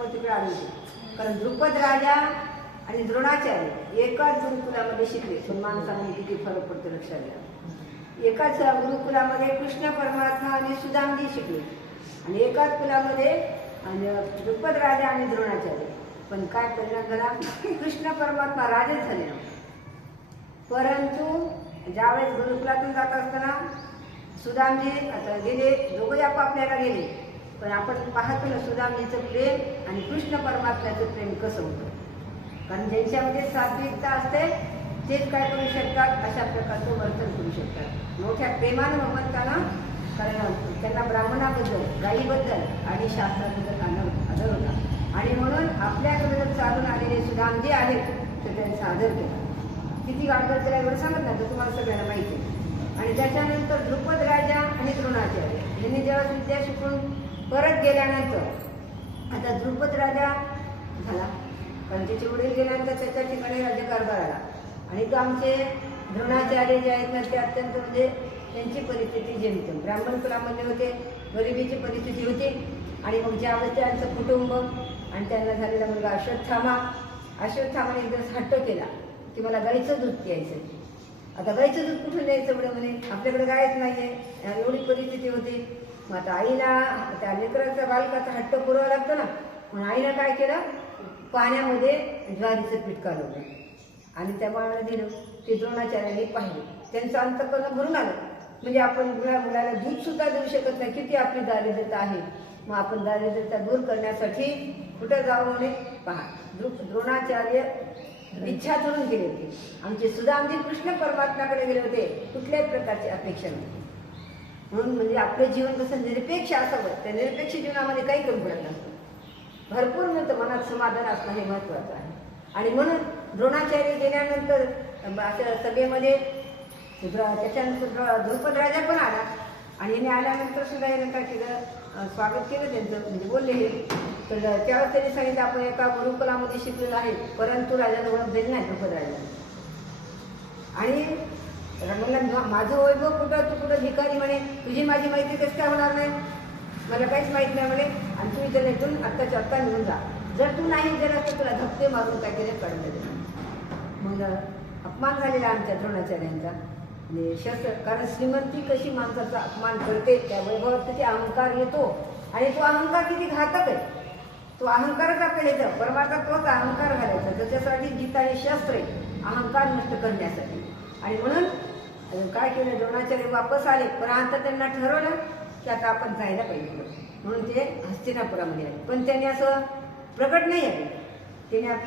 त्याच्यामुळे तिकडे आले होते. कारण द्रुपद राजा आणि द्रोणाचार्य एकाच गुरुकुलामध्ये शिकले. पण माणसामध्ये किती फरक पडतो लक्षात घ्या. एकाच गुरुकुलामध्ये कृष्ण परमात्मा आणि सुदामजी शिकले आणि एकाच कुलामध्ये द्रुपद राजा आणि द्रोणाचार्य. पण काय परिणाम झाला? कृष्ण परमात्मा राजेच झाले ना. परंतु ज्यावेळेस गुरुकुलातून जात असताना सुदामजी आता गेले, दोघे आपापल्याला गेले. पण आपण पाहतो ना सुदामजीचं प्रेम आणि कृष्ण परमात्म्याचं प्रेम कसं होतं. कारण ज्यांच्यामध्ये सात्विकता असते तेच काय करू शकतात, अशा प्रकारचं वर्तन करू शकतात. मोठ्या प्रेमानं ममतानं. कारण त्यांना ब्राह्मणाबद्दल, गायीबद्दल आणि शास्त्राबद्दल आदर होता. आणि म्हणून आपल्याकडे जर चालून आलेले सुदामजी आहेत तर त्यांचा आदर केला. किती आदर केला एवढं सांगत नाही, तर तुम्हाला सगळ्यांना माहिती आहे. आणि त्याच्यानंतर द्रुपद राजा आणि द्रोणाचार्य यांनी जेव्हा विद्या शिकून परत गेल्यानंतर आता द्रुपद राजा झाला. कारण त्याचे वडील गेल्यानंतर त्याच्या ठिकाणी राज्यकारभार आला. आणि तो आमचे द्रोणाचार्य जे आहेत ना ते अत्यंत म्हणजे त्यांची परिस्थिती जेमतेम ब्राह्मण कुलामध्ये होते, गरिबीची परिस्थिती होती. आणि मग ज्यावेळेस त्यांचं कुटुंब आणि त्यांना झालेला मुलगा अश्वत्थामाने एकदा हट्ट केला की मला गाईचं दूध प्यायचं. आता गाईचं दूध कुठून द्यायचं बरं म्हणे, आपल्याकडे गायच नाहीये, एवढी परिस्थिती होती. मग आता आईला त्या लेकराचा बालकाचा हट्ट पुरावा लागतो ना. म्हणून आईनं काय केलं, पाण्यामध्ये ज्वारीचं पीठ कालवलं आणि त्या बाळाला दिलं. ते द्रोणाचार्याने पाहिले, त्यांचं अंतःकरण भरून आलं. म्हणजे आपण मुलाला दूध सुद्धा देऊ शकत नाही, किती आपली दारिद्र्यता आहे. मग आपण दारिद्र्यता दूर करण्यासाठी कुठं जावं म्हणे पहा. द्रोणाचार्य इच्छा करून गेले होते. आमचे सुदामजी कृष्ण परमात्म्याकडे गेले होते, कुठल्याही प्रकारची अपेक्षा नव्हती. म्हणून म्हणजे आपलं जीवन कसं निरपेक्ष असावं. त्या निरपेक्ष जीवनामध्ये काही कमी पडत नसतं, भरपूर मिळतं. मनात समाधान असणं हे महत्वाचं आहे. आणि म्हणून द्रोणाचार्य गेल्यानंतर अशा सभेमध्ये त्याच्यानंतर द्रुपद राजा पण आला. आणि याने आल्यानंतर सुद्धा याने काय केलं, स्वागत केलं त्यांचं, म्हणजे बोलले हे. तर त्यावेळेस त्यांनी सांगितलं आपण एका गुरुकुलामध्ये शिकलेलं आहे, परंतु राजाला ओळख दिली नाही द्रुपद राजाने. आणि म्हणलं माझं वैभव कुठं, तू कुठं भिकारी म्हणे, तुझी माझी माहिती कसं काय होणार नाही, मला काहीच माहीत नाही म्हणे. आणि तू इथं इथून आत्ताच्या आत्ता निघून जा. जर तू नाही गेलास तर तुला धक्के मारून काय केले काढून दिले. मग अपमान झालेला आमच्या द्रोणाचार्यांचा. म्हणजे शस्त्र, कारण श्रीमंती कशी माणसाचा अपमान करते, त्या वैभवात किती अहंकार येतो. आणि तो अहंकार किती घातक आहे. तो अहंकारच आपल्याला येतं, परमार्थ तोच अहंकार घालायचा. त्याच्यासाठी गीता हे शस्त्र आहे, अहंकार नष्ट करण्यासाठी. आणि म्हणून काय केलं, द्रोणाचार्य वापस आले. पण आता त्यांना ठरवलं की आता आपण जायला पाहिजे. म्हणून ते हस्तिनापुरामध्ये आले. पण त्यांनी असं प्रकट नाही आले, त्याने आपल्या